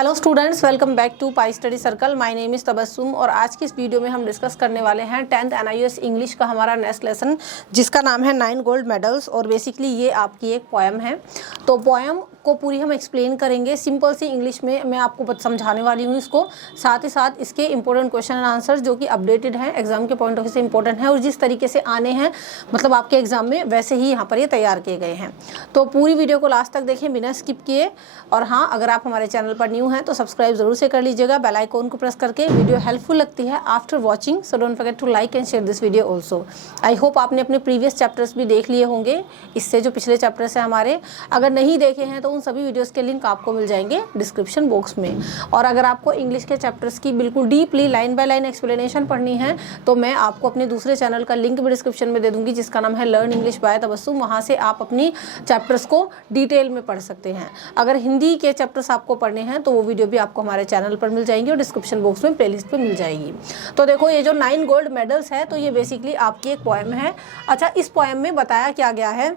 Hello students, welcome back to pi study circle. My name is Tabassum और आज की इस वीडियो में हम डिस्कस करने वाले हैं 10th NIOS इंग्लिश का हमारा नेक्स्ट लेसन, जिसका नाम है 9 गोल्ड मेडल्स। और बेसिकली ये आपकी एक पोएम है। तो पोएम को पूरी हम एक्सप्लेन करेंगे सिंपल सी इंग्लिश में। मैं आपको समझाने वाली हूँ इसको, साथ ही साथ इसके इंपॉर्टेंट क्वेश्चन एंड आंसर जो कि अपडेटेड हैं, एग्जाम के पॉइंट ऑफ व्यू से इंपॉर्टेंट है और जिस तरीके से आने हैं मतलब आपके एग्जाम में, वैसे ही यहाँ पर ये तैयार किए गए हैं। तो पूरी वीडियो को लास्ट तक देखें बिना स्किप किए। और हाँ, अगर आप हमारे चैनल पर न्यू हैं तो सब्सक्राइब जरूर से कर लीजिएगा, बेल आइकॉन को प्रेस करके। वीडियो हेल्पफुल लगती है after watching, so don't forget to like and share this video also. I hope आपने अपने प्रीवियस चैप्टर्स भी देख लिए होंगे, इससे जो पिछले चैप्टर्स हैं हमारे। अगर नहीं देखे हैं तो उन सभी वीडियोस के लिंक आपको मिल जाएंगे डिस्क्रिप्शन बॉक्स में। और अगर आपको इंग्लिश के चैप्टर्स की बिल्कुल deeply line by line explanation पढ़नी है तो मैं आपको अपने दूसरे चैनल का लिंक भी डिस्क्रिप्शन में दे दूंगी, जिसका नाम है लर्न इंग्लिश बाय तबस्सुम। वहाँ से आप अपनी चैप्टर्स को डिटेल में पढ़ सकते हैं। अगर हिंदी के चैप्टर्स आपको पढ़ने हैं तो वो वीडियो भी आपको हमारे चैनल पर मिल जाएंगी और डिस्क्रिप्शन बॉक्स में प्लेलिस्ट पे मिल जाएगी। तो देखो, ये जो 9 गोल्ड मेडल्स है तो ये बेसिकली आपकी एक पोएम है। अच्छा, इस पोएम में बताया क्या गया है,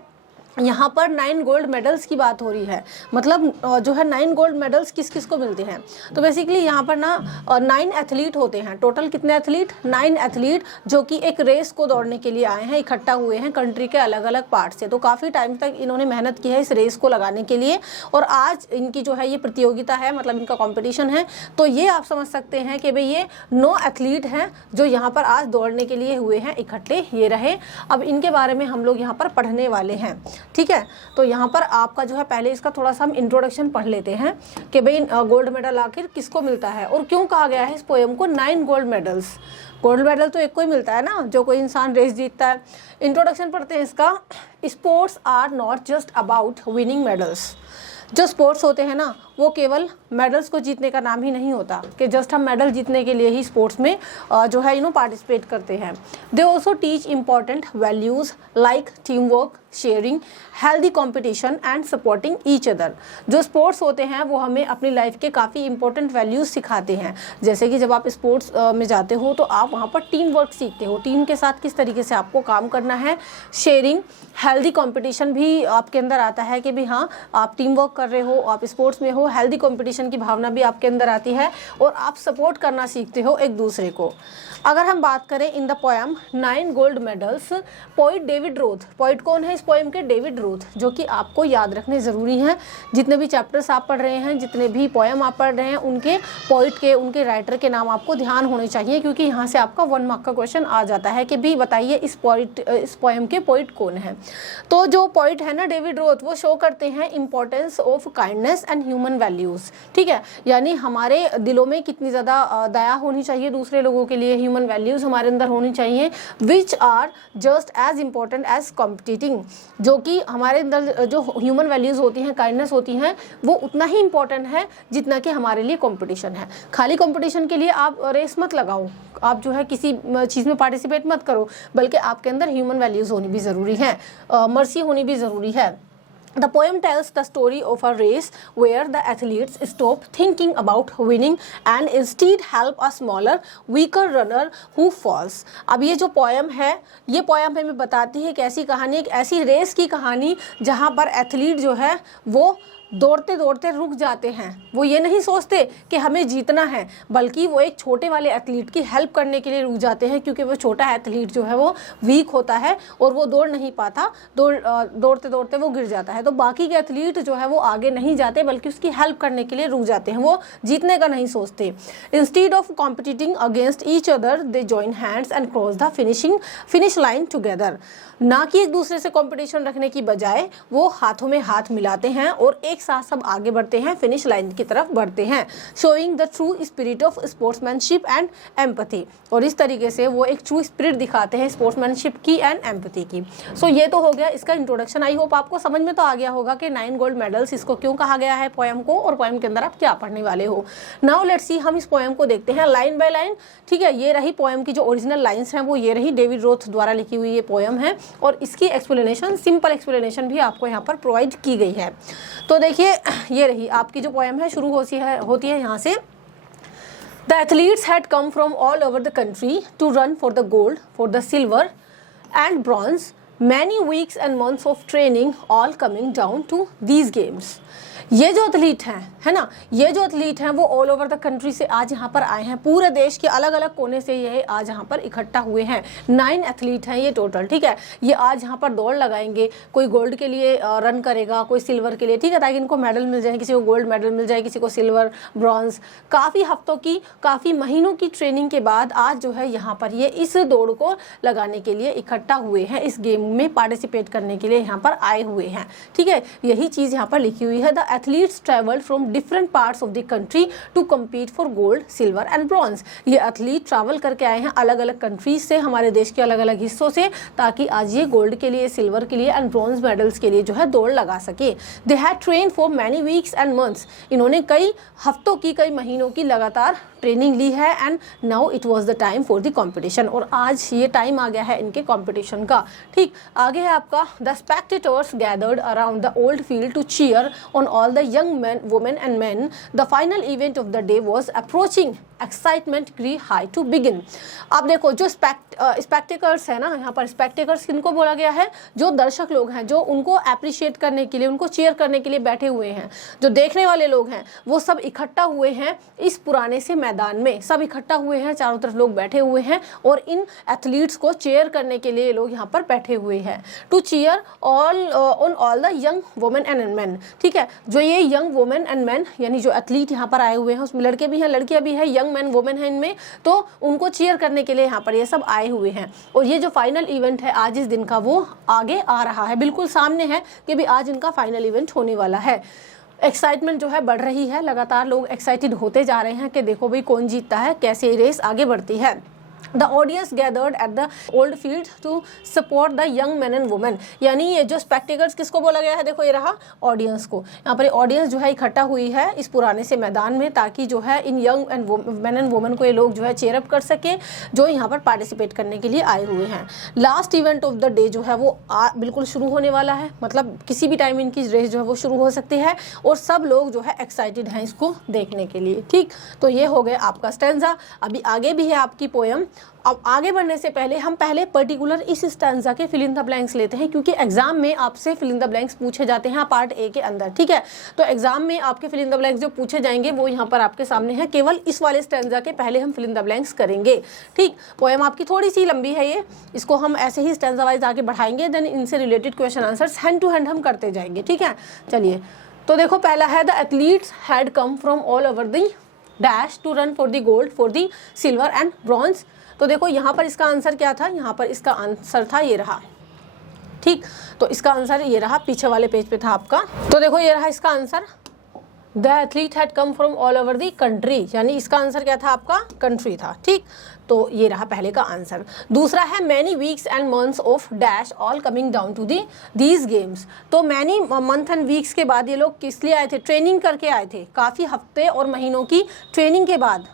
यहाँ पर 9 गोल्ड मेडल्स की बात हो रही है। मतलब जो है 9 गोल्ड मेडल्स किस किस को मिलते हैं। तो बेसिकली यहाँ पर ना 9 एथलीट होते हैं। टोटल कितने एथलीट? 9 एथलीट, जो कि एक रेस को दौड़ने के लिए आए हैं, इकट्ठा हुए हैं कंट्री के अलग अलग पार्ट से। तो काफ़ी टाइम तक इन्होंने मेहनत की है इस रेस को लगाने के लिए और आज इनकी जो है ये प्रतियोगिता है, मतलब इनका कॉम्पिटिशन है। तो ये आप समझ सकते हैं कि भाई ये 9 एथलीट हैं जो यहाँ पर आज दौड़ने के लिए हुए हैं इकट्ठे, ये रहे। अब इनके बारे में हम लोग यहाँ पर पढ़ने वाले हैं, ठीक है। तो यहाँ पर आपका जो है पहले इसका थोड़ा सा हम इंट्रोडक्शन पढ़ लेते हैं कि भाई गोल्ड मेडल आखिर किसको मिलता है और क्यों कहा गया है इस पोएम को 9 गोल्ड मेडल्स। गोल्ड मेडल तो एक को ही मिलता है ना, जो कोई इंसान रेस जीतता है। इंट्रोडक्शन पढ़ते हैं इसका। Sports are not just about winning medals. जो स्पोर्ट्स होते हैं ना, वो केवल मेडल्स को जीतने का नाम ही नहीं होता कि जस्ट हम मेडल जीतने के लिए ही स्पोर्ट्स में जो है पार्टिसिपेट करते हैं। They also teach important values like team work, sharing, healthy competition and supporting each other. जो स्पोर्ट्स होते हैं वो हमें अपनी लाइफ के काफ़ी इंपॉर्टेंट वैल्यूज़ सिखाते हैं। जैसे कि जब आप स्पोर्ट्स में जाते हो तो आप वहाँ पर टीम वर्क सीखते हो, टीम के साथ किस तरीके से आपको काम करना है। शेयरिंग, हेल्दी कंपटीशन भी आपके अंदर आता है कि भी हाँ, आप टीम वर्क कर रहे हो, आप स्पोर्ट्स में हो, हेल्दी कंपटीशन की भावना भी आपके अंदर आती है और आप सपोर्ट करना सीखते हो एक दूसरे को। अगर हम बात करें in the poem 9 gold medals, poet David Roth. Poet कौन है इस पोएम के? डेविड रोथ, जो कि आपको याद रखने ज़रूरी हैं। जितने भी चैप्टर्स आप पढ़ रहे हैं, जितने भी पोएम आप पढ़ रहे हैं, उनके पोइट के, उनके राइटर के नाम आपको ध्यान होने चाहिए, क्योंकि यहाँ से आपका 1 मार्क का क्वेश्चन आ जाता है कि भी बताइए इस पोएम के पोइट कौन है। तो जो पोइट है ना डेविड रोथ, वो शो करते हैं importance of kindness and human values, ठीक है। यानी हमारे दिलों में कितनी ज़्यादा दया होनी चाहिए दूसरे लोगों के लिए, ह्यूमन वैल्यूज़ हमारे अंदर होनी चाहिए, which are just as important as competing. जो कि हमारे अंदर जो ह्यूमन वैल्यूज़ होती हैं, काइंडनेस होती हैं, वो उतना ही इम्पॉर्टेंट है जितना कि हमारे लिए कंपटीशन है। खाली कंपटीशन के लिए आप रेस मत लगाओ, आप जो है किसी चीज़ में पार्टिसिपेट मत करो, बल्कि आपके अंदर ह्यूमन वैल्यूज़ होनी भी ज़रूरी है, मर्सी होनी भी ज़रूरी है। The poem tells the story of a race where the athletes stop thinking about winning and instead help a smaller, weaker runner who falls. अब ये जो पोएम है, ये पोएम हमें बताती है कि ऐसी कहानी, एक ऐसी रेस की कहानी जहाँ पर एथलीट जो है वो दौड़ते दौड़ते रुक जाते हैं। वो ये नहीं सोचते कि हमें जीतना है, बल्कि वो एक छोटे वाले एथलीट की हेल्प करने के लिए रुक जाते हैं, क्योंकि वो छोटा एथलीट जो है वो वीक होता है और वो दौड़ नहीं पाता, दौड़ते दौड़ते वो गिर जाता है। तो बाकी के एथलीट जो है वो आगे नहीं जाते, बल्कि उसकी हेल्प करने के लिए रुक जाते हैं, वो जीतने का नहीं सोचते। Instead of competing against each other they join hands and cross the finish line together. ना कि एक दूसरे से कंपटीशन रखने की बजाय वो हाथों में हाथ मिलाते हैं और एक साथ सब आगे बढ़ते हैं, फिनिश लाइन की तरफ बढ़ते हैं। Showing the true spirit of sportsmanship and empathy. और इस तरीके से वो एक ट्रू स्पिरिट दिखाते हैं स्पोर्ट्समैनशिप की एंड एम्पैथी की। सो ये तो हो गया इसका इंट्रोडक्शन। आई होप आपको समझ में तो आ गया होगा कि 9 गोल्ड मेडल्स इसको क्यों कहा गया है पोएम को, और पोएम के अंदर आप क्या पढ़ने वाले हो। नाउ लेट्स सी, हम इस पोएम को देखते हैं लाइन बाय लाइन, ठीक है। ये रही पोएम की जो ओरिजिनल लाइन्स हैं, वो ये रही, डेविड रोथ द्वारा लिखी हुई ये पोएम है और इसकी एक्सप्लेनेशन, सिंपल एक्सप्लेनेशन भी आपको यहाँ पर प्रोवाइड की गई है। तो देखिए, ये रही आपकी जो पोएम है, शुरू होती है यहाँ से। The athletes had come from all over the country to run for the gold, for the silver and bronze. Many weeks and months of training all coming down to these games. ये जो athlete हैं, है ना, ये जो athlete हैं वो all over the country से आज यहाँ पर आए हैं, पूरे देश के अलग अलग कोने से ये आज यहाँ पर इकट्ठा हुए हैं। 9 एथलीट हैं ये टोटल, ठीक है। ये आज यहाँ पर दौड़ लगाएंगे, कोई गोल्ड के लिए रन करेगा, कोई सिल्वर के लिए, ठीक है, ताकि इनको मेडल मिल जाए, किसी को गोल्ड मेडल मिल जाए, किसी को सिल्वर, ब्रॉन्ज। काफ़ी हफ्तों की, काफ़ी महीनों की ट्रेनिंग के बाद आज जो है यहाँ पर ये इस दौड़ को लगाने के लिए इकट्ठा हुए हैं, इस गेम में पार्टिसिपेट करने के लिए यहाँ पर आए हुए हैं, ठीक है। यही चीज़ यहाँ पर लिखी हुई है, the athletes travelled from different parts of the country to compete for gold, silver and bronze. ये एथलीट ट्रैवल करके आए हैं अलग अलग कंट्रीज से, हमारे देश के अलग अलग हिस्सों से, ताकि आज ये गोल्ड के लिए, सिल्वर के लिए एंड ब्रॉन्ज मेडल्स के लिए जो है दौड़ लगा सके। They had train for many weeks and months. इन्होंने कई हफ्तों की, कई महीनों की लगातार ट्रेनिंग ली है, and now it was the time for the competition. और आज ये टाइम आ गया है इनके कंपटीशन का, ठीक। आगे है आपका, the spectators gathered around the old field to cheer on all the young men, women and men. The final event of the day was approaching. Excitement grew high to begin. अब देखो, जो स्पेक्टेकर्स है ना, यहाँ पर स्पेक्टेकर्स किनको बोला गया है, जो दर्शक लोग हैं, जो उनको अप्रिशिएट करने के लिए, उनको चीयर करने के लिए बैठे हुए हैं, जो देखने वाले लोग हैं, वो सब इकट्ठा हुए हैं इस पुराने से मैदान में, सब इकट्ठा हुए हैं, चारों तरफ लोग बैठे हुए हैं और इन एथलीट्स को चेयर करने के लिए लोग यहाँ पर बैठे हुए हैं। To cheer on all the young women and men, ठीक है। जो ये यंग वुमेन एंड मेन, यानी जो एथलीट यहाँ पर आए हुए हैं, उसमें लड़के भी हैं, लड़कियाँ भी हैं, यंग मैन, वुमेन है इनमें, तो उनको चीयर करने के लिए यहाँ पर ये सब आए हुए हैं। और ये जो फाइनल इवेंट है आज इस दिन का, वो आगे आ रहा है, बिल्कुल सामने है कि भी आज इनका फाइनल इवेंट होने वाला है। एक्साइटमेंट जो है बढ़ रही है, लगातार लोग एक्साइटेड होते जा रहे हैं कि देखो भाई कौन जीतता है, कैसे ये रेस आगे बढ़ती है। The audience gathered at the old field to support the young men and women। यानी ये जो स्पेक्टेकर्स किसको बोला गया है, देखो ये रहा ऑडियंस को, यहाँ पर ऑडियंस जो है इकट्ठा हुई है इस पुराने से मैदान में, ताकि जो है इन young and man and women को ये लोग जो है चेयर अप कर सके, जो यहाँ पर पार्टिसिपेट करने के लिए आए हुए हैं। Last event of the day जो है वो बिल्कुल शुरू होने वाला है, मतलब किसी भी टाइम इनकी रेस जो है वो शुरू हो सकती है, और सब लोग जो है एक्साइटेड हैं इसको देखने के लिए, ठीक। तो ये हो गया आपका स्टैंजा। अभी आगे भी है आपकी पोयम। अब आगे बढ़ने से पहले हम पहले पर्टिकुलर इस स्टैंजा के फिल इन द ब्लैंक्स लेते हैं, क्योंकि एग्जाम में आपसे फिल इन द ब्लैंक्स पूछे जाते हैं पार्ट ए के अंदर, ठीक है। तो एग्जाम में आपके फिल इन द ब्लैंक्स जो पूछे जाएंगे वो यहाँ पर आपके सामने है। केवल इस वाले स्टैंजा के पहले हम फिल इन द ब्लैंक्स करेंगे, ठीक। पोएम आपकी थोड़ी सी लंबी है ये, इसको हम ऐसे ही स्टैंजा वाइज आगे बढ़ाएंगे, देन इनसे related question answers hand to hand हम करते जाएंगे, ठीक है। चलिए, तो देखो पहला है, the athletes had come from all over the dash to run for the gold, for the silver and bronze. तो देखो यहाँ पर इसका आंसर क्या था, यहाँ पर इसका आंसर था ये रहा, ठीक। तो इसका आंसर ये रहा, पीछे वाले पेज पे था आपका। तो देखो ये रहा इसका answer, the athlete had come from all over the country, यानी इसका आंसर क्या था आपका, कंट्री था, ठीक। तो ये रहा पहले का आंसर। दूसरा है, many weeks and months of dash all coming down to these games. तो मैनी मंथ एंड वीक्स के बाद ये लोग किस लिए आए थे, ट्रेनिंग करके आए थे, काफ़ी हफ्ते और महीनों की ट्रेनिंग के बाद।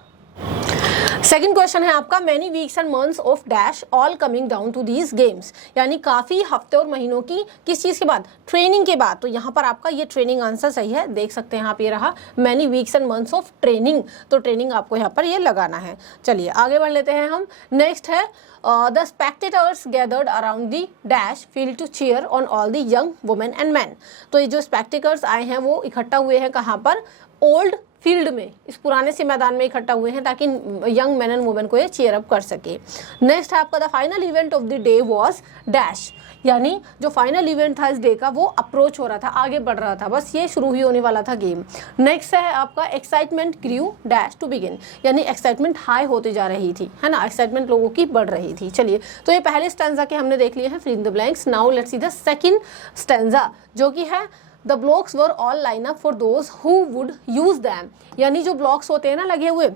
सेकंड क्वेश्चन है आपका, many weeks and months of dash all coming down to these games, यानी काफ़ी हफ्ते और महीनों की किस चीज़ के बाद, ट्रेनिंग के बाद। तो यहाँ पर आपका ये ट्रेनिंग आंसर सही है, देख सकते हैं आप, ये रहा many weeks and months of training. तो ट्रेनिंग आपको यहाँ पर ये लगाना है। चलिए आगे बढ़ लेते हैं हम। नेक्स्ट है, the spectators gathered around the dash field to cheer on all the young women and man. तो ये जो स्पेक्टेटर्स आए हैं वो इकट्ठा हुए हैं कहाँ पर, ओल्ड फील्ड में, इस पुराने से मैदान में इकट्ठा हुए हैं, ताकि यंग मैन एंड वुमेन को ये चीयर अप कर सके। नेक्स्ट है आपका, the final event of the day was dash, यानी जो फाइनल इवेंट था इस डे का वो अप्रोच हो रहा था, आगे बढ़ रहा था, बस ये शुरू ही होने वाला था गेम। नेक्स्ट है आपका, excitement grew dash to begin, यानी एक्साइटमेंट हाई होती जा रही थी, है ना, एक्साइटमेंट लोगों की बढ़ रही थी। चलिए, तो ये पहले स्टैंजा के हमने देख लिए हैं fill in the blanks. Now let's see the second stanza, जो कि है, the blocks were all line up for those who would use them, यानी जो ब्लॉक्स होते हैं ना लगे हुए,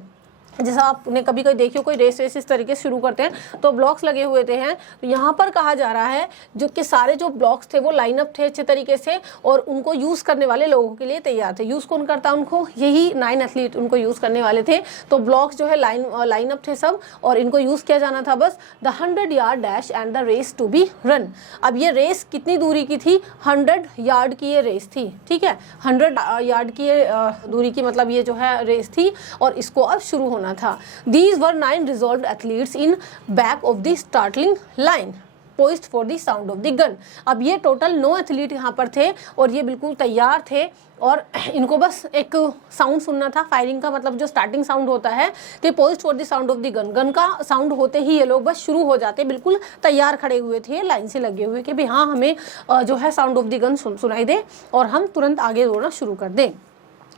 जैसा आपने कभी कभी देखियो कोई रेस इस तरीके से शुरू करते हैं तो ब्लॉक्स लगे हुए थे हैं, तो यहाँ पर कहा जा रहा है जो कि सारे जो ब्लॉक्स थे वो लाइनअप थे अच्छे तरीके से, और उनको यूज़ करने वाले लोगों के लिए तैयार थे। यूज़ कौन करता उनको, यही 9 एथलीट उनको यूज़ करने वाले थे। तो ब्लॉक्स जो है लाइनअप थे सब, और इनको यूज़ किया जाना था बस। The 100 yard dash and the race to be run. अब ये रेस कितनी दूरी की थी, 100 यार्ड की ये रेस थी, ठीक है, 100 यार्ड की दूरी की मतलब ये जो है रेस थी, और इसको अब शुरू होना था। These were 9 resolved athletes in back of the starting line। Poised for the sound of the gun. अब ये टोटल 9 एथलीट यहाँ पर थे और ये बिल्कुल तैयार थे और इनको बस एक साउंड सुनना था, फायरिंग का मतलब जो स्टार्टिंग साउंड होता है कि poised for the sound of the gun, gun का साउंड होते ही ये लोग बस शुरू हो जाते, बिल्कुल तैयार खड़े हुए थे लाइन से लगे हुए कि भाई हाँ हमें जो है साउंड ऑफ द गन सुनाई दे और हम तुरंत आगे दौड़ना शुरू कर दें।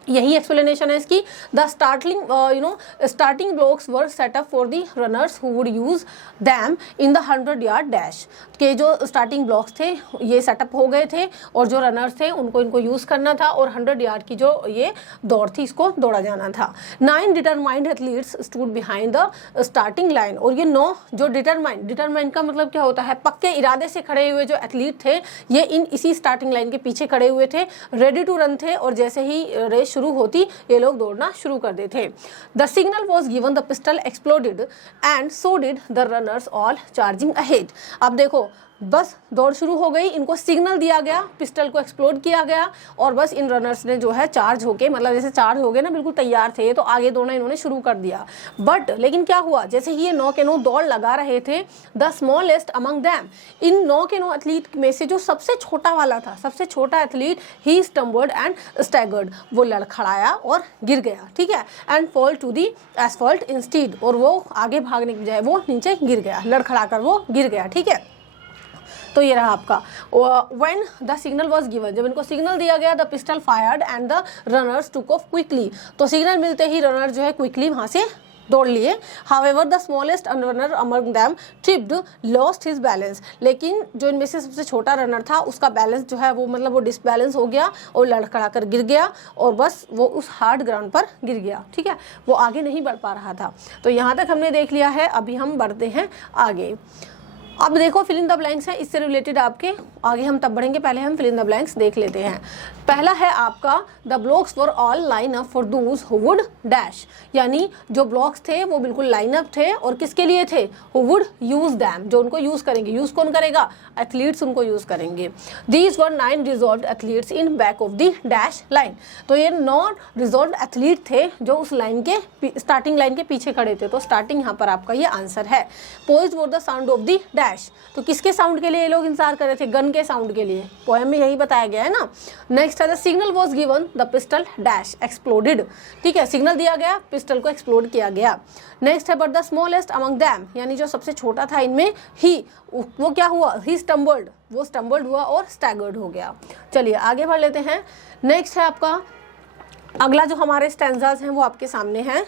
यही एक्सप्लेनेशन है इसकी। The starting blocks were set up for the runners who would use them in the 100 yard dash, के जो स्टार्टिंग ब्लॉक्स थे ये सेटअप हो गए थे और जो रनर्स थे उनको इनको यूज़ करना था और 100 यार्ड की जो ये दौड़ थी इसको दौड़ा जाना था। 9 determined athletes stood behind the starting line, और ये 9 जो डिटरमाइंड का मतलब क्या होता है, पक्के इरादे से खड़े हुए जो एथलीट थे ये इसी स्टार्टिंग लाइन के पीछे खड़े हुए थे, रेडी टू रन थे और जैसे ही रेस शुरू होती ये लोग दौड़ना शुरू कर देते। The signal was given, the pistol exploded and so did the runners all charging ahead. अब देखो बस दौड़ शुरू हो गई, इनको सिग्नल दिया गया, पिस्टल को एक्सप्लोड किया गया और बस इन रनर्स ने जो है चार्ज होके, मतलब जैसे चार्ज हो गए ना, बिल्कुल तैयार थे तो आगे दौड़ना इन्होंने शुरू कर दिया। बट लेकिन क्या हुआ, जैसे ही ये 9 के 9 दौड़ लगा रहे थे, द स्मॉलेस्ट अमंग दैम, इन 9 के 9 एथलीट में से जो सबसे छोटा वाला था, सबसे छोटा एथलीट, ही स्टम्बल्ड एंड स्टैगर्ड, वो लड़खड़ाया और गिर गया, ठीक है, and fall to the asphalt instead, और वो आगे भागने की बजाय वो नीचे गिर गया, लड़खड़ा कर वो गिर गया, ठीक है। तो ये रहा आपका when the signal was given, जब इनको सिग्नल दिया गया, the pistol fired and the runners took off quickly, तो सिग्नल मिलते ही रनर जो है क्विकली वहाँ से दौड़ लिए। However the smallest runner among them tripped, lost his balance, लेकिन जो इनमें से सबसे छोटा रनर था उसका बैलेंस जो है वो मतलब वो डिसबैलेंस हो गया और लड़खड़ा कर गिर गया और बस वो उस हार्ड ग्राउंड पर गिर गया, ठीक है, वो आगे नहीं बढ़ पा रहा था। तो यहाँ तक हमने देख लिया है, अभी हम बढ़ते हैं आगे। अब देखो फिल इन द ब्लैंक्स है, इससे रिलेटेड आपके आगे हम तब बढ़ेंगे, पहले हम फिल इन द ब्लैंक्स देख लेते हैं। पहला है आपका the blocks for all line up for those who would dash, यानी जो ब्लॉक्स थे वो बिल्कुल लाइन अप थे और किसके लिए थे, हु वुड यूज दैम, जो उनको यूज करेंगे, यूज कौन करेगा, एथलीट्स उनको यूज करेंगे। These were 9 resolve athletes in back of the dash line, तो ये 9 रिजॉल्व एथलीट थे जो उस लाइन के स्टार्टिंग लाइन के पीछे खड़े थे, तो स्टार्टिंग यहाँ पर आपका ये आंसर है। Poised for the sound of the dash, तो किसके साउंड के लिए ये लोग इंतजार कर रहे थे, गन के साउंड के लिए, पोएम में यही बताया गया है ना। नेक्स्ट है the signal was given, the pistol dash exploded, ठीक है, सिग्नल दिया गया, पिस्टल को एक्सप्लोड किया गया। नेक्स्ट है but the smallest among them, यानी जो सबसे छोटा था इनमें, ही, वो क्या हुआ, ही स्टम्बल्ड, वो स्टम्बल्ड हुआ और स्टैगर्ड हो गया। चलिए आगे बढ़ लेते हैं। नेक्स्ट है आपका अगला जो हमारे स्टैंजाज हैं वो आपके सामने हैं।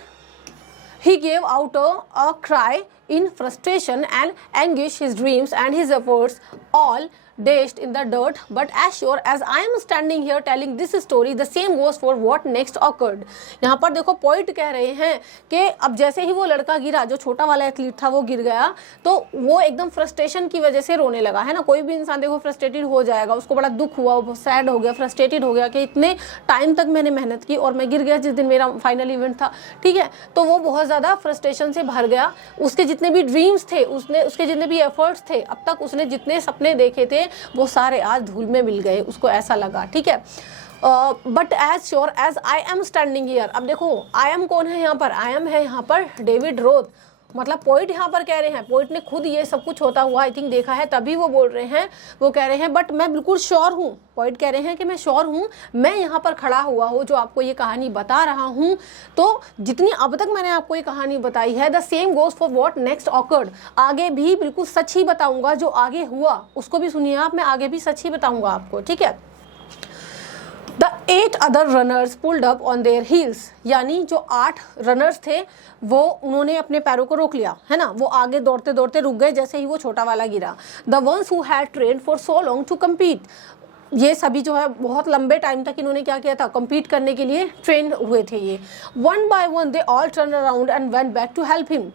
He gave out a cry in frustration and anguish, his dreams and his efforts all dashed in the dirt, but as sure as I am standing here telling this story, the same goes for what next occurred। यहाँ पर देखो point कह रहे हैं कि अब जैसे ही वो लड़का गिरा, जो छोटा वाला एथलीट था वो गिर गया, तो वो एकदम फ्रस्ट्रेशन की वजह से रोने लगा, है ना। कोई भी इंसान देखो फ्रस्ट्रेटेड हो जाएगा, उसको बड़ा दुख हुआ, वो सैड हो गया, फ्रस्ट्रेटेड हो गया कि इतने टाइम तक मैंने मेहनत की और मैं गिर गया जिस दिन मेरा फाइनल इवेंट था, ठीक है, तो वो बहुत ज़्यादा फ्रस्ट्रेशन से भर गया। उसके जितने भी ड्रीम्स थे, उसके जितने भी एफर्ट्स थे, अब तक उसने जितने सपने देखे थे वो सारे आज धूल में मिल गए, उसको ऐसा लगा, ठीक है। But as sure as I am standing here, अब देखो आई एम कौन है यहाँ पर, आई एम है यहाँ पर डेविड रोथ, मतलब पोइट यहाँ पर कह रहे हैं, पोइट ने खुद ये सब कुछ होता हुआ आई थिंक देखा है, तभी वो बोल रहे हैं, वो कह रहे हैं बट मैं बिल्कुल श्योर हूँ, पोइट कह रहे हैं कि मैं श्योर हूँ, मैं यहाँ पर खड़ा हुआ हूँ जो आपको ये कहानी बता रहा हूँ, तो जितनी अब तक मैंने आपको ये कहानी बताई है, the same goes for what next awkward, आगे भी बिल्कुल सच ही बताऊँगा, जो आगे हुआ उसको भी सुनिए आप, मैं आगे भी सच ही बताऊँगा आपको, ठीक है। The 8 other runners pulled up on their heels, यानी जो 8 रनर्स थे वो उन्होंने अपने पैरों को रोक लिया, है ना, वो आगे दौड़ते दौड़ते रुक गए जैसे ही वो छोटा वाला गिरा। The ones who had trained for so long to compete, ये सभी जो है बहुत लंबे टाइम तक इन्होंने क्या किया था, compete करने के लिए ट्रेन हुए थे ये। One by one they all turned around and went back to help him।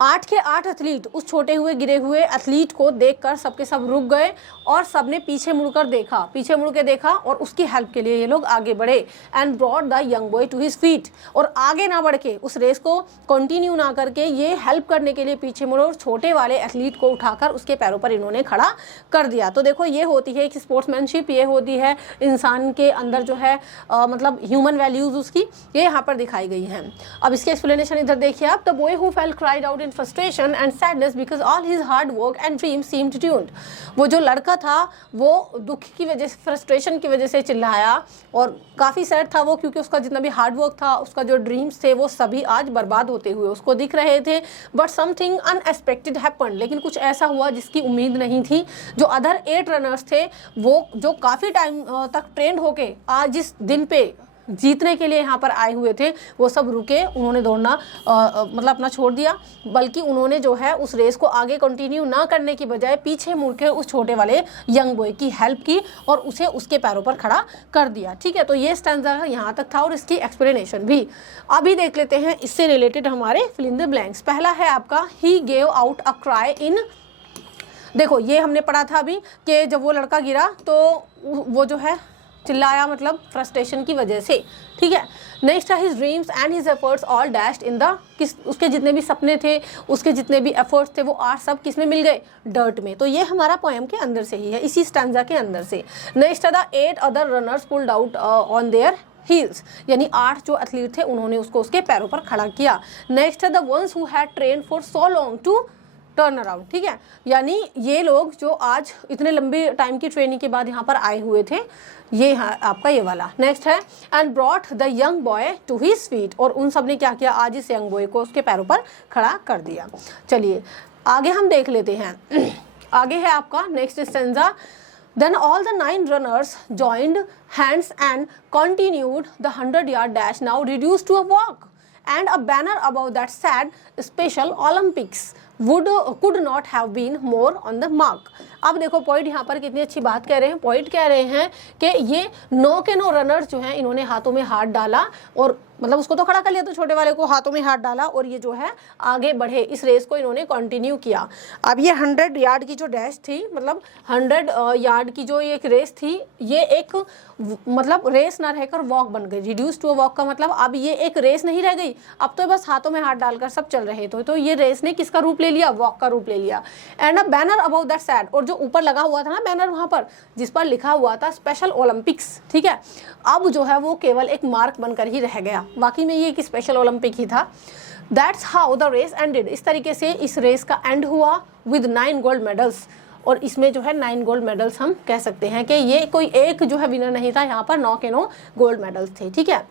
8 के 8 एथलीट उस छोटे हुए गिरे हुए एथलीट को देखकर सबके सब रुक गए और सबने पीछे मुड़कर देखा, पीछे मुड़ के देखा और उसकी हेल्प के लिए ये लोग आगे बढ़े। And brought the young boy to his feet, और आगे ना बढ़ के उस रेस को कंटिन्यू ना करके ये हेल्प करने के लिए पीछे मुड़े और छोटे वाले एथलीट को उठाकर उसके पैरों पर इन्होंने खड़ा कर दिया। तो देखो ये होती है एक स्पोर्ट्समैनशिप, ये होती है इंसान के अंदर जो है मतलब ह्यूमन वैल्यूज उसकी, ये यहाँ पर दिखाई गई हैं। अब इसकी एक्सप्लेनेशन इधर देखिए आप। The boy who fail cried out in frustration and sadness because all his hard work and dreams seemed doomed. वो जो लड़का था वो दुख की वजह से, फ्रस्ट्रेशन की वजह से चिल्लाया और काफ़ी सैड था वो, क्योंकि उसका जितना भी हार्ड वर्क था, उसका जो ड्रीम्स थे वो सभी आज बर्बाद होते हुए उसको दिख रहे थे. बट समथिंग अनएक्सपेक्टेड हैपेंड, लेकिन कुछ ऐसा हुआ जिसकी उम्मीद नहीं थी. जो अदर 8 रनर्स थे वो जो काफ़ी टाइम तक ट्रेंड होके आज इस दिन पे जीतने के लिए यहाँ पर आए हुए थे, वो सब रुके. उन्होंने दौड़ना मतलब अपना छोड़ दिया, बल्कि उन्होंने जो है उस रेस को आगे कंटिन्यू ना करने की बजाय पीछे मुड़ के उस छोटे वाले यंग बॉय की हेल्प की और उसे उसके पैरों पर खड़ा कर दिया. ठीक है, तो ये स्टैंजा यहाँ तक था और इसकी एक्सप्लेनेशन भी. अभी देख लेते हैं इससे रिलेटेड हमारे फिल इन द ब्लैंक्स. पहला है आपका he gave out a cry in. देखो ये हमने पढ़ा था अभी कि जब वो लड़का गिरा तो वो जो है चिल्लाया, मतलब फ्रस्ट्रेशन की वजह से. ठीक है, नेक्स्ट है his dreams and his efforts all dashed in the, उसके जितने भी सपने थे, उसके जितने भी एफर्ट्स थे वो आज सब किस में मिल गए, डर्ट में. तो ये हमारा पोएम के अंदर से ही है, इसी स्टैंजा के अंदर से. नेक्स्ट है the 8 other runners pulled out on their heels, यानी 8 जो एथलीट थे उन्होंने उसको उसके पैरों पर खड़ा किया. नेक्स्ट है the ones who had trained for so long to turn around. ठीक है, यानी ये लोग जो आज इतने लंबे टाइम की ट्रेनिंग के बाद यहाँ पर आए हुए थे, ये है आपका ये वाला. नेक्स्ट है and brought the young boy to his feet, और उन सब ने क्या किया, आज इस यंग बॉय को उसके पैरों पर खड़ा कर दिया. चलिए आगे हम देख लेते हैं. आगे है आपका next stanza. Then all the 9 runners joined hands and continued the 100-yard dash, now reduced to a walk, and a banner above that said Special Olympics could not have been more on the mark. अब देखो point यहाँ पर कितनी अच्छी बात कह रहे हैं. पॉइंट कह रहे हैं कि ये 9 के 9 रनर्स जो हैं इन्होंने हाथों में हाथ डाला और मतलब उसको तो खड़ा कर लिया, तो छोटे वाले को हाथों में हाथ डाला और ये जो है आगे बढ़े, इस रेस को इन्होंने कंटिन्यू किया. अब ये 100 यार्ड की जो डैश थी, मतलब 100 यार्ड की जो एक रेस थी, ये एक मतलब रेस ना रहकर वॉक बन गई. रिड्यूस टू अ वॉक का मतलब अब ये एक रेस नहीं रह गई, अब तो बस हाथों में हाथ डालकर सब चल रहे थे. तो ये रेस ने किसका रूप ले लिया, वॉक का रूप ले लिया. And a banner about that sad, और जो ऊपर लगा हुआ था ना बैनर वहाँ पर जिस पर लिखा हुआ था स्पेशल ओलंपिक्स, ठीक है, अब जो है वो केवल एक मार्क बनकर ही रह गया. वाकई में ये एक स्पेशल ओलंपिक ही था. That's how the race ended, इस तरीके से इस रेस का एंड हुआ विद 9 गोल्ड मेडल्स. और इसमें जो है 9 गोल्ड मेडल्स हम कह सकते हैं कि ये कोई एक जो है विनर नहीं था, यहाँ पर 9 के 9 गोल्ड मेडल्स थे. ठीक है,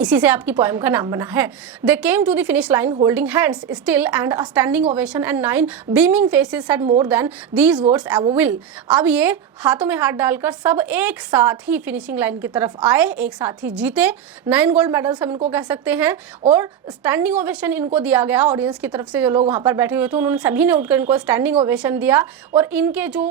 इसी से आपकी पोएम का नाम बना है. They came to the finish line holding hands still and a standing ovation and 9 beaming faces said more than these words ever will. अब ये हाथों में हाथ डालकर सब एक साथ ही फिनिशिंग लाइन की तरफ आए, एक साथ ही जीते. 9 गोल्ड मेडल्स हम इनको कह सकते हैं. और स्टैंडिंग ओवेशन इनको दिया गया, ऑडियंस की तरफ से जो लोग वहाँ पर बैठे हुए थे उन्होंने सभी ने उठकर इनको स्टैंडिंग ओवेशन दिया. और इनके जो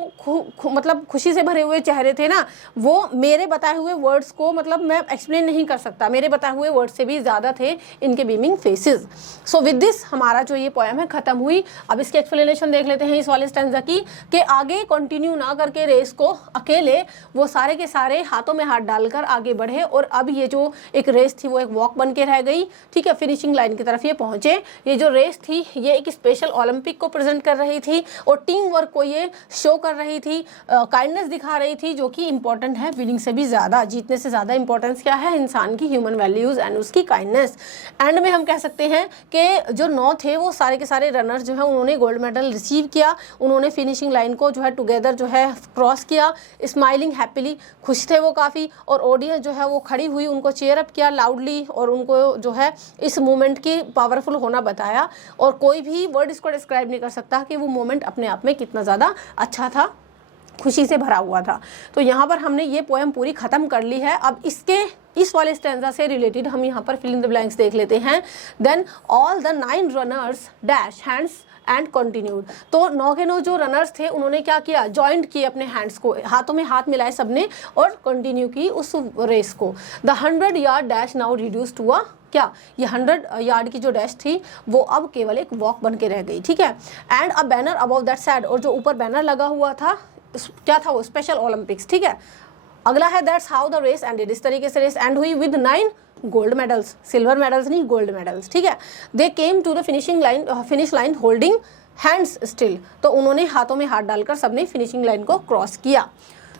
मतलब खुशी से भरे हुए चेहरे थे ना, वो मेरे बताए हुए वर्ड्स को मतलब मैं एक्सप्लेन नहीं कर सकता, मेरे बताए हुए वर्ड से भी ज्यादा थे इनके beaming faces. So with this हमारा जो ये पोएम है खत्म हुई. अब इसकी एक्सप्लेनेशन देख लेते हैं इस वाले स्टैंजा की, कि आगे कंटिन्यू ना करके रेस को अकेले वो सारे के सारे हाथों में हाथ डालकर आगे बढ़े और अब ये जो एक रेस थी वो एक वॉक बन के रह गई. ठीक है, फिनिशिंग लाइन की तरफ ये पहुंचे. ये जो रेस थी ये एक स्पेशल ओलंपिक को प्रेजेंट कर रही थी और टीम वर्क को ये शो कर रही थी, काइंडनेस दिखा रही थी, जो कि इंपॉर्टेंट है विनिंग से भी ज्यादा. जीतने से ज्यादा इंपॉर्टेंस क्या है, इंसान की ह्यूमन वैल्यूज एंड उसकी काइंडनेस. एंड में हम कह सकते हैं कि जो 9 थे वो सारे के सारे रनर्स जो है उन्होंने गोल्ड मेडल रिसीव किया. उन्होंने फिनिशिंग लाइन को जो है टुगेदर जो है क्रॉस किया, स्माइलिंग हैप्पीली, खुश थे वो काफ़ी. और ऑडियंस जो है वो खड़ी हुई, उनको चेयर अप किया लाउडली और उनको जो है इस मोमेंट की पावरफुल होना बताया. और कोई भी वर्ड इसको डिस्क्राइब नहीं कर सकता कि वो मोमेंट अपने आप में कितना ज़्यादा अच्छा था, खुशी से भरा हुआ था. तो यहाँ पर हमने ये पोएम पूरी ख़त्म कर ली है. अब इसके इस वाले स्टैंजा से रिलेटेड हम यहाँ पर फिल इन द ब्लैंक्स देख लेते हैं. Then all the 9 runners dash hands and continued. तो 9 के 9 जो रनर्स थे उन्होंने क्या किया, जॉइंट किए अपने हैंड्स को, हाथों में हाथ मिलाए सबने और कंटिन्यू की उस रेस को. The 100 yard dash now reduce to a क्या, ये 100 यार्ड की जो डैश थी वो अब केवल एक वॉक बन के रह गई. ठीक है, and a banner above that sad, और जो ऊपर बैनर लगा हुआ था क्या था वो, स्पेशल ओलंपिक्स. ठीक है, अगला है that's how the race ended. इस तरीके से रेस एंड हुई with 9 gold medals, silver medals नहीं गोल्ड मेडल्स. ठीक है, they came to the finish line holding hands still. तो उन्होंने हाथों में हाथ डालकर सबने फिनिशिंग लाइन को क्रॉस किया.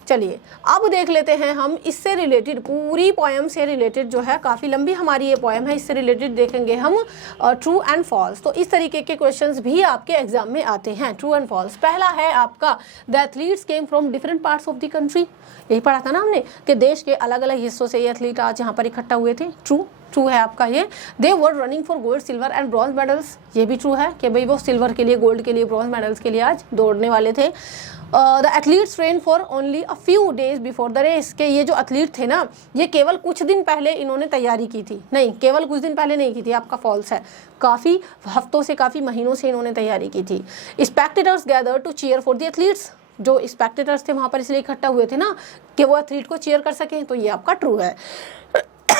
चलिए अब देख लेते हैं हम इससे रिलेटेड, पूरी पोएम से रिलेटेड जो है, काफ़ी लंबी हमारी ये पोएम है, इससे रिलेटेड देखेंगे हम ट्रू एंड फॉल्स। तो इस तरीके के क्वेश्चंस भी आपके एग्जाम में आते हैं, ट्रू एंड फॉल्स। पहला है आपका, the athletes came from different parts of the country. यही पढ़ा था ना हमने कि देश के अलग अलग हिस्सों से ये एथलीट आज यहाँ पर इकट्ठा हुए थे। ट्रू है आपका ये। They were running for gold, silver and bronze medals. ये भी ट्रू है कि भाई वो सिल्वर के लिए, गोल्ड के लिए, ब्रॉन्ज मेडल्स के लिए आज दौड़ने वाले थे। The athletes train for only a few days before the race, के ये जो एथलीट थे ना, ये केवल कुछ दिन पहले इन्होंने तैयारी की थी। नहीं, केवल कुछ दिन पहले नहीं की थी, आपका फॉल्स है। काफ़ी हफ्तों से, काफ़ी महीनों से इन्होंने तैयारी की थी। Spectators gather to cheer for the athletes, जो स्पेक्टेटर्स थे वहाँ पर इसलिए इकट्ठा हुए थे ना कि वो एथलीट को चीयर कर सकें, तो ये आपका ट्रू है।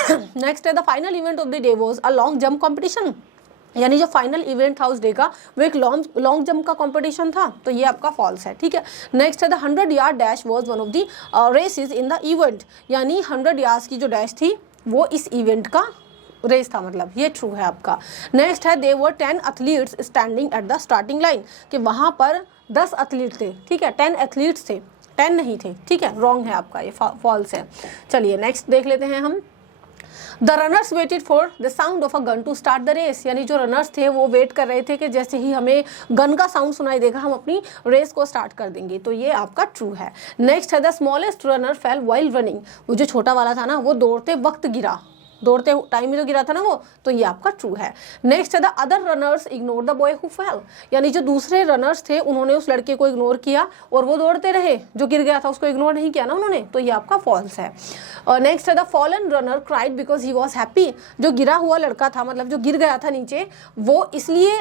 नेक्स्ट है, the final event of the day was a long jump competition, यानी जो फाइनल इवेंट था उस डे का वो एक लॉन्ग जंप का कंपटीशन था, तो ये आपका फॉल्स है। ठीक है। नेक्स्ट है, the 100 yard dash was one of the races in the event, यानी 100 यार्ड्स की जो डैश थी वो इस इवेंट का रेस था, मतलब ये ट्रू है आपका। नेक्स्ट है, दे वर 10 athletes standing at the starting line, कि वहाँ पर 10 एथलीट थे। ठीक है, 10 एथलीट्स थे, 10 नहीं थे। ठीक है, रॉन्ग है आपका, ये फॉल्स है। चलिए नेक्स्ट देख लेते हैं हम। The runners waited for the sound of a gun to start the race, यानी जो रनर्स थे वो वेट कर रहे थे कि जैसे ही हमें गन का साउंड सुनाई देगा हम अपनी रेस को स्टार्ट कर देंगे, तो ये आपका ट्रू है। नेक्स्ट है, the smallest runner fail while running, वो जो छोटा वाला था ना वो दौड़ते वक्त गिरा, दौड़ते टाइम में जो गिरा था ना वो, तो ये आपका ट्रू है। नेक्स्ट है, the other runners ignore the boy who fail, यानी जो दूसरे रनर्स थे उन्होंने उस लड़के को इग्नोर किया और वो दौड़ते रहे, जो गिर गया था उसको इग्नोर नहीं किया ना उन्होंने, तो ये आपका फॉल्स है। और नेक्स्ट है, the fallen runner cried because he was happy, जो गिरा हुआ लड़का था, मतलब जो गिर गया था नीचे, वो इसलिए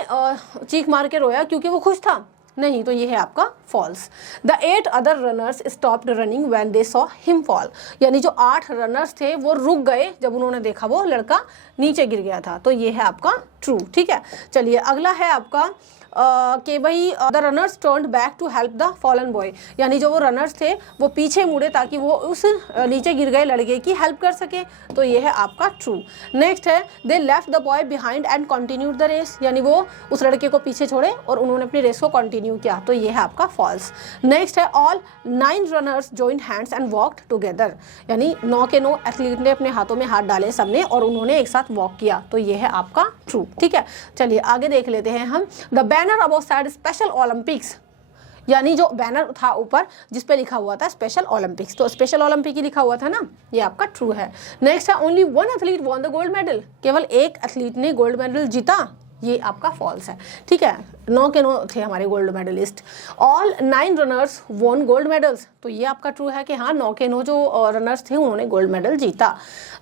चीख मार के रोया क्योंकि वो खुश था। नहीं, तो ये है आपका false. The 8 other runners stopped running when they saw him fall, यानी जो 8 रनर्स थे वो रुक गए जब उन्होंने देखा वो लड़का नीचे गिर गया था, तो ये है आपका ट्रू। ठीक है। चलिए अगला है आपका कि भाई the runners turned back to help the fallen boy, यानी जो वो रनर्स थे वो पीछे मुड़े ताकि वो उस नीचे गिर गए लड़के की हेल्प कर सके, तो ये है आपका ट्रू। नेक्स्ट है, they left the boy behind and continued the race, यानी वो उस लड़के को पीछे छोड़े और उन्होंने अपनी रेस को कंटिन्यू किया, तो ये है आपका फॉल्स। नेक्स्ट है, all 9 runners joined hands and walked together, यानी 9 के 9 एथलीट ने अपने हाथों में हाथ डाले सबने और उन्होंने एक साथ वॉक किया, तो ये है आपका ट्रू। ठीक है। चलिए आगे देख लेते हैं हम। The banner above said special Olympics, यानी जो बैनर था ऊपर जिस पे लिखा हुआ था स्पेशल ओलंपिक्स, तो स्पेशल ओलंपिक ही लिखा हुआ था ना, ये आपका ट्रू है। नेक्स्ट है, only 1 athlete won the gold medal, केवल एक एथलीट ने गोल्ड मेडल जीता, ये आपका फॉल्स है। ठीक है, 9 के 9 थे हमारे gold medalist. All 9 runners won gold medals, तो ये आपका ट्रू है कि हाँ 9 के 9 जो रनर्स थे उन्होंने गोल्ड मेडल जीता।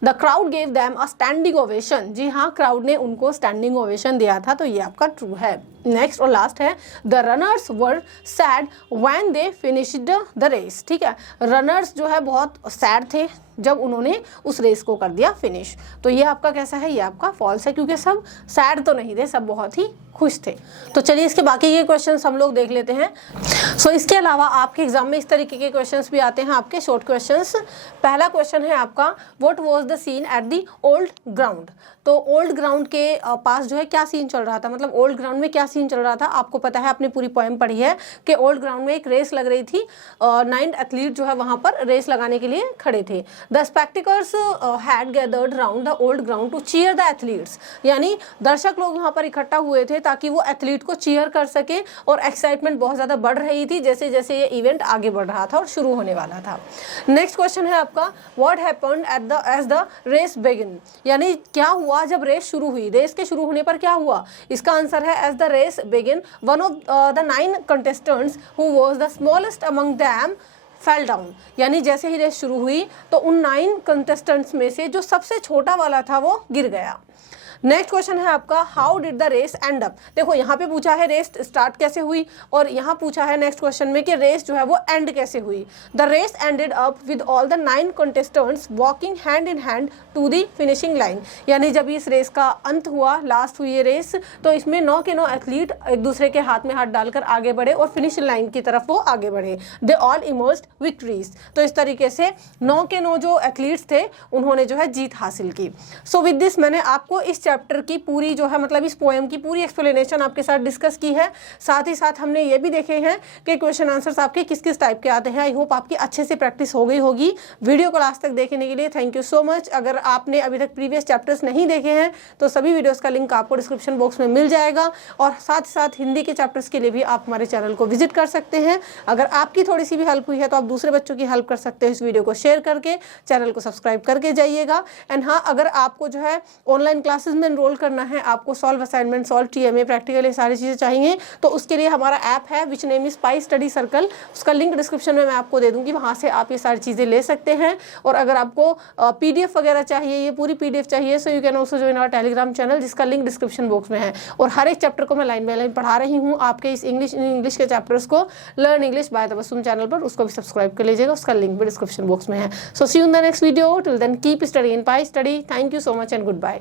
The crowd gave them a standing ovation, जी हाँ क्राउड ने उनको स्टैंडिंग ओवेशन दिया था, तो ये आपका ट्रू है। नेक्स्ट और लास्ट है, the runners were sad when they finished the race. ठीक है, रनर्स जो है बहुत सैड थे जब उन्होंने उस रेस को कर दिया फिनिश, तो ये आपका कैसा है, ये आपका फॉल्स है, क्योंकि सब सैड तो नहीं थे, सब बहुत ही खुश थे। तो चलिए इसके बाकी के क्वेश्चंस हम लोग देख लेते हैं। सो इसके अलावा आपके एग्जाम में इस तरीके के क्वेश्चंस भी आते हैं, आपके शॉर्ट क्वेश्चंस। पहला क्वेश्चन है आपका, what was the scene at the old ground, तो ओल्ड ग्राउंड के पास जो है क्या सीन चल रहा था, मतलब ओल्ड ग्राउंड में क्या सीन चल रहा था। आपको पता है, आपने पूरी पोएम पढ़ी है कि ओल्ड ग्राउंड में एक रेस लग रही थी, 9 एथलीट जो है वहां पर रेस लगाने के लिए खड़े थे। The spectacles had gathered round the old ground to cheer the athletes, यानी दर्शक लोग वहां पर इकट्ठा हुए थे ताकि वो एथलीट को चीयर कर सके, और एक्साइटमेंट बहुत ज़्यादा बढ़ रही थी जैसे जैसे ये इवेंट आगे बढ़ रहा था और शुरू होने वाला था। नेक्स्ट क्वेश्चन है आपका, what happened as the race begin, यानी क्या हुआ जब रेस शुरू हुई, रेस के शुरू होने पर क्या हुआ। इसका आंसर है, as the race begin one of the 9 contestants who was the smallest among them fell down, यानी जैसे ही रेस शुरू हुई तो उन 9 कंटेस्टेंट्स में से जो सबसे छोटा वाला था वो गिर गया। नेक्स्ट क्वेश्चन है आपका, how did the race end up, देखो यहाँ पे पूछा है रेस स्टार्ट कैसे हुई, और यहाँ पूछा है नेक्स्ट क्वेश्चन में कि रेस जो है वो एंड कैसे हुई। The race ended up with all the 9 contestants walking hand in hand to the finishing line, यानी जब इस रेस का अंत हुआ, लास्ट हुई ये रेस, तो इसमें 9 के 9 एथलीट एक दूसरे के हाथ में हाथ डालकर आगे बढ़े और फिनिशिंग लाइन की तरफ वो आगे बढ़े। दे ऑल इमर्ज्ड विक्ट्रीज, तो इस तरीके से 9 के 9 जो एथलीट्स थे उन्होंने जो है जीत हासिल की। सो विद दिस मैंने आपको इस चैप्टर की पूरी जो है मतलब इस पोएम की पूरी एक्सप्लेनेशन आपके साथ डिस्कस की है। साथ ही साथ हमने ये भी देखे हैं कि क्वेश्चन आंसर्स आपके किस किस टाइप के आते हैं। आई होप आपकी अच्छे से प्रैक्टिस हो गई होगी। वीडियो को लास्ट तक देखने के लिए थैंक यू सो मच। अगर आपने अभी तक प्रीवियस चैप्टर्स नहीं देखे हैं तो सभी वीडियोस का लिंक आपको डिस्क्रिप्शन बॉक्स में मिल जाएगा, और साथ ही साथ हिंदी के चैप्टर्स के लिए भी आप हमारे चैनल को विजिट कर सकते हैं। अगर आपकी थोड़ी सी भी हेल्प हुई है तो आप दूसरे बच्चों की हेल्प कर सकते हैं। इस वीडियो को शेयर करके चैनल को सब्सक्राइब करके जाइएगा। एंड हाँ, अगर आपको जो है ऑनलाइन क्लासेस में एनरोल करना है, आपको solve assignment, solve TMA, practical, ये सारी चीज़ें चाहिए, तो उसके लिए हमारा ऐप है which name is pi study circle. उसका लिंक डिस्क्रिप्शन में मैं आपको दे दूंगी, वहाँ से आप ये सारी चीज़ें ले सकते हैं। और अगर आपको PDF वगैरह चाहिए, ये पूरी PDF चाहिए, so you can also join our Telegram channel, जिसका लिंक डिस्क्रिप्शन बॉक्स में है। और हर एक चैप्टर को मैं लाइन बाय लाइन पढ़ा रही हूँ आपके इस इंग्लिश के चैप्टर्स को learn English by Tabassum channel पर, उसको भी सब्सक्राइब कर लीजिएगा, उसका लिंक भी डिस्क्रिप्शन बॉक्स में है। So see you in the next video, till then keep study in pi study. Thank you so much and good bye.